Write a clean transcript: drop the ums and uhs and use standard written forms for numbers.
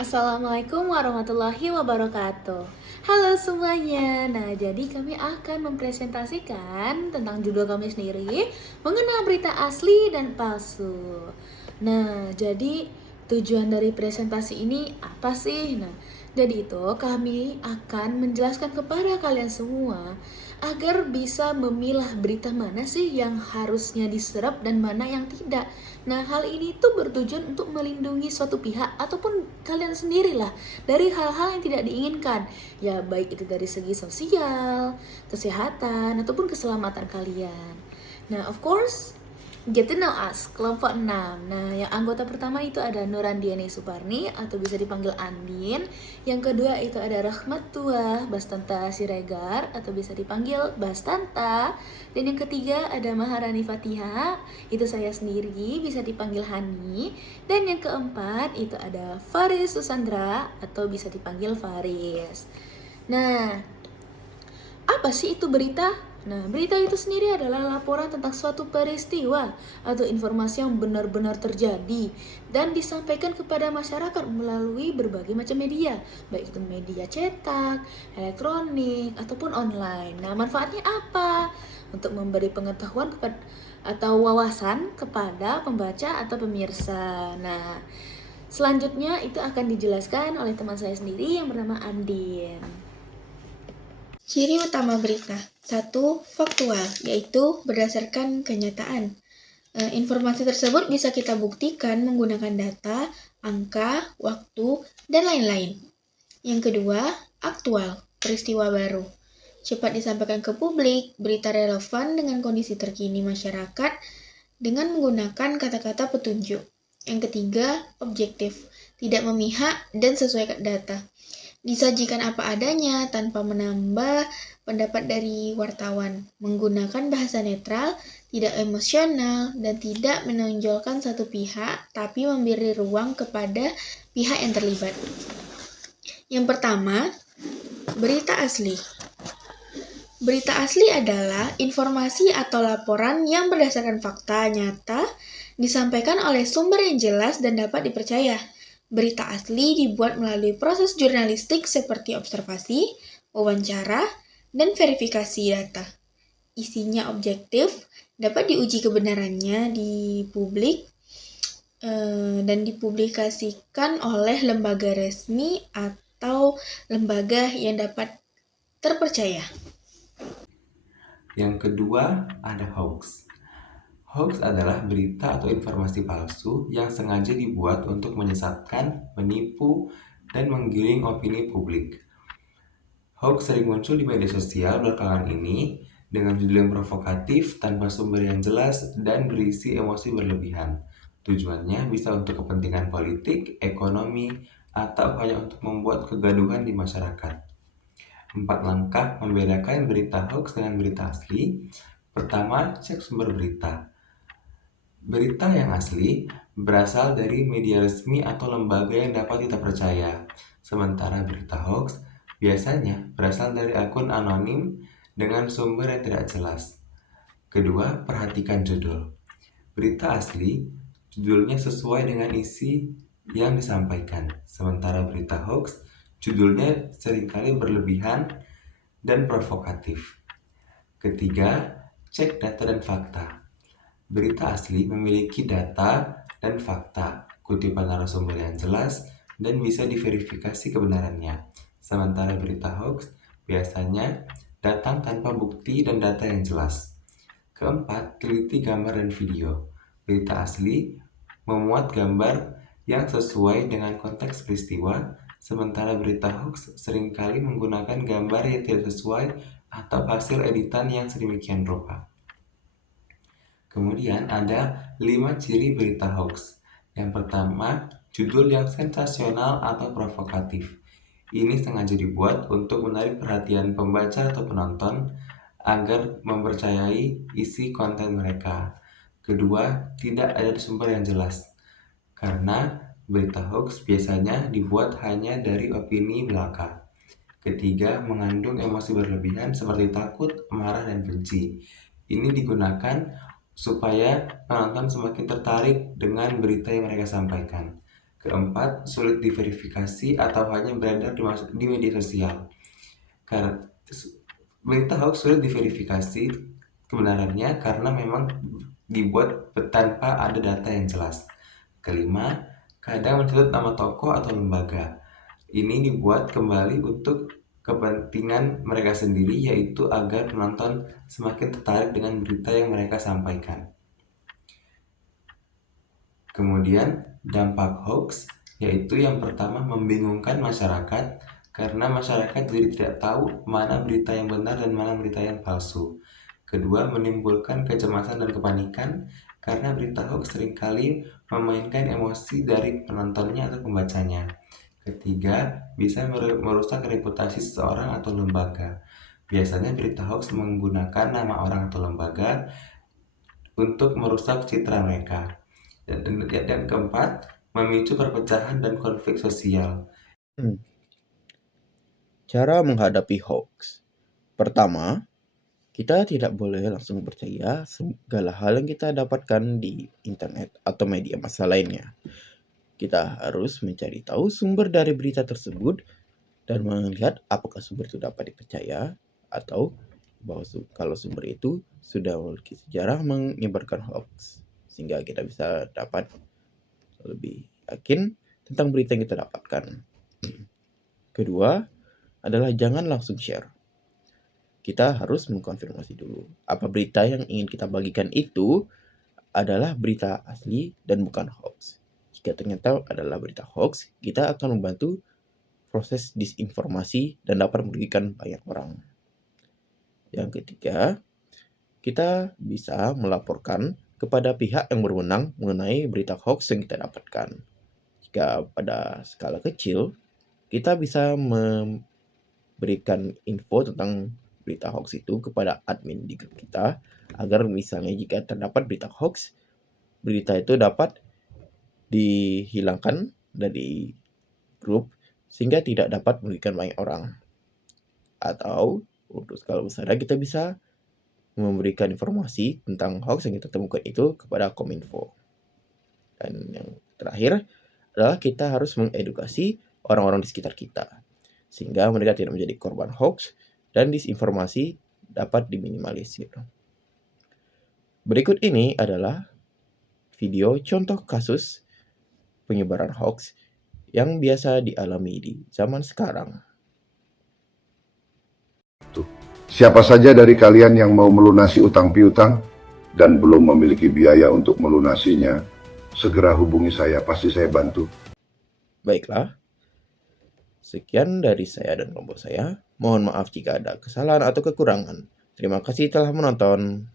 Assalamualaikum warahmatullahi wabarakatuh. Halo semuanya. Nah, jadi kami akan mempresentasikan tentang judul kami sendiri, mengenal berita asli dan palsu. Nah, jadi tujuan dari presentasi ini apa sih? Nah, jadi itu kami akan menjelaskan kepada kalian semua agar bisa memilah berita mana sih yang harusnya diserap dan mana yang tidak. Nah, hal ini tuh bertujuan untuk melindungi suatu pihak ataupun kalian sendirilah dari hal-hal yang tidak diinginkan. Ya, baik itu dari segi sosial, kesehatan, ataupun keselamatan kalian. Nah, of course, get to know us, kelompok 6. Nah, yang anggota pertama itu ada Nurandiani Suparni atau bisa dipanggil Andin. Yang kedua itu ada Rahmatua Bastanta Siregar atau bisa dipanggil Bastanta. Dan yang ketiga ada Maharani Fatiha, itu saya sendiri bisa dipanggil Hani. Dan yang keempat itu ada Faris Susandra atau bisa dipanggil Faris. Nah, apa sih itu berita? Nah, berita itu sendiri adalah laporan tentang suatu peristiwa atau informasi yang benar-benar terjadi dan disampaikan kepada masyarakat melalui berbagai macam media, baik itu media cetak, elektronik, ataupun online. Nah, manfaatnya apa? Untuk memberi pengetahuan kepada atau wawasan kepada pembaca atau pemirsa. Nah, selanjutnya itu akan dijelaskan oleh teman saya sendiri yang bernama Andin. Ciri utama berita. 1. Faktual, yaitu berdasarkan kenyataan. Informasi tersebut bisa kita buktikan menggunakan data, angka, waktu, dan lain-lain. Yang kedua, aktual, peristiwa baru. Cepat disampaikan ke publik, berita relevan dengan kondisi terkini masyarakat dengan menggunakan kata-kata petunjuk. Yang ketiga, objektif, tidak memihak dan sesuai data. Disajikan apa adanya tanpa menambah pendapat dari wartawan, menggunakan bahasa netral, tidak emosional, dan tidak menonjolkan satu pihak, tapi memberi ruang kepada pihak yang terlibat. Yang pertama, berita asli. Berita asli adalah informasi atau laporan yang berdasarkan fakta nyata, disampaikan oleh sumber yang jelas dan dapat dipercaya. Berita asli dibuat melalui proses jurnalistik seperti observasi, wawancara, dan verifikasi data. Isinya objektif, dapat diuji kebenarannya di publik, dan dipublikasikan oleh lembaga resmi atau lembaga yang dapat terpercaya. Yang kedua, ada hoax. Hoax adalah berita atau informasi palsu yang sengaja dibuat untuk menyesatkan, menipu, dan menggiring opini publik. Hoax sering muncul di media sosial belakangan ini dengan judul yang provokatif, tanpa sumber yang jelas, dan berisi emosi berlebihan. Tujuannya bisa untuk kepentingan politik, ekonomi, atau hanya untuk membuat kegaduhan di masyarakat. 4 langkah membedakan berita hoax dengan berita asli. Pertama, cek sumber berita. Berita yang asli berasal dari media resmi atau lembaga yang dapat kita percaya. Sementara berita hoax biasanya berasal dari akun anonim dengan sumber yang tidak jelas. Kedua, perhatikan judul. Berita asli, judulnya sesuai dengan isi yang disampaikan. Sementara berita hoax, judulnya seringkali berlebihan dan provokatif. Ketiga, cek data dan fakta. Berita asli memiliki data dan fakta, kutipan narasumber yang jelas, dan bisa diverifikasi kebenarannya. Sementara berita hoax biasanya datang tanpa bukti dan data yang jelas. Keempat, teliti gambar dan video. Berita asli memuat gambar yang sesuai dengan konteks peristiwa, sementara berita hoax seringkali menggunakan gambar yang tidak sesuai atau hasil editan yang sedemikian rupa. Kemudian ada 5 ciri berita hoax. Yang pertama, judul yang sensasional atau provokatif. Ini sengaja dibuat untuk menarik perhatian pembaca atau penonton agar mempercayai isi konten mereka. Kedua, tidak ada sumber yang jelas. Karena berita hoax biasanya dibuat hanya dari opini belaka. Ketiga, mengandung emosi berlebihan seperti takut, marah, dan benci. Ini digunakan supaya penonton semakin tertarik dengan berita yang mereka sampaikan. Keempat, sulit diverifikasi atau hanya beredar di media sosial. Karena berita hoax sulit diverifikasi kebenarannya karena memang dibuat tanpa ada data yang jelas. Kelima, kadang menyebut nama tokoh atau lembaga. Ini dibuat kembali untuk kepentingan mereka sendiri, yaitu agar penonton semakin tertarik dengan berita yang mereka sampaikan. Kemudian, dampak hoax, yaitu yang pertama membingungkan masyarakat, karena masyarakat jadi tidak tahu mana berita yang benar dan mana berita yang palsu. Kedua, menimbulkan kecemasan dan kepanikan, karena berita hoax seringkali memainkan emosi dari penontonnya atau pembacanya. Ketiga, bisa merusak reputasi seseorang atau lembaga. Biasanya berita hoax menggunakan nama orang atau lembaga untuk merusak citra mereka. Dan keempat, memicu perpecahan dan konflik sosial. Cara menghadapi hoax. Pertama, kita tidak boleh langsung percaya segala hal yang kita dapatkan di internet atau media massa lainnya. Kita harus mencari tahu sumber dari berita tersebut dan melihat apakah sumber itu dapat dipercaya atau bahwa kalau sumber itu sudah memiliki sejarah menyebarkan hoax, sehingga kita bisa dapat lebih yakin tentang berita yang kita dapatkan. Kedua adalah jangan langsung share. Kita harus mengkonfirmasi dulu apa berita yang ingin kita bagikan itu adalah berita asli dan bukan hoax. Jika ternyata adalah berita hoax, kita akan membantu proses disinformasi dan dapat merugikan banyak orang. Yang ketiga, kita bisa melaporkan kepada pihak yang berwenang mengenai berita hoax yang kita dapatkan. Jika pada skala kecil, kita bisa memberikan info tentang berita hoax itu kepada admin di grup kita, agar misalnya jika terdapat berita hoax, berita itu dapat dihilangkan dari grup sehingga tidak dapat merugikan banyak orang. Atau untuk skala besar, kita bisa memberikan informasi tentang hoax yang kita temukan itu kepada Kominfo. Dan yang terakhir adalah kita harus mengedukasi orang-orang di sekitar kita, sehingga mereka tidak menjadi korban hoax dan disinformasi dapat diminimalisir. Berikut ini adalah video contoh kasus penyebaran hoax yang biasa dialami di zaman sekarang. Siapa saja dari kalian yang mau melunasi utang piutang dan belum memiliki biaya untuk melunasinya, segera hubungi saya, pasti saya bantu. Baiklah, sekian dari saya dan kelompok saya. Mohon maaf jika ada kesalahan atau kekurangan. Terima kasih telah menonton.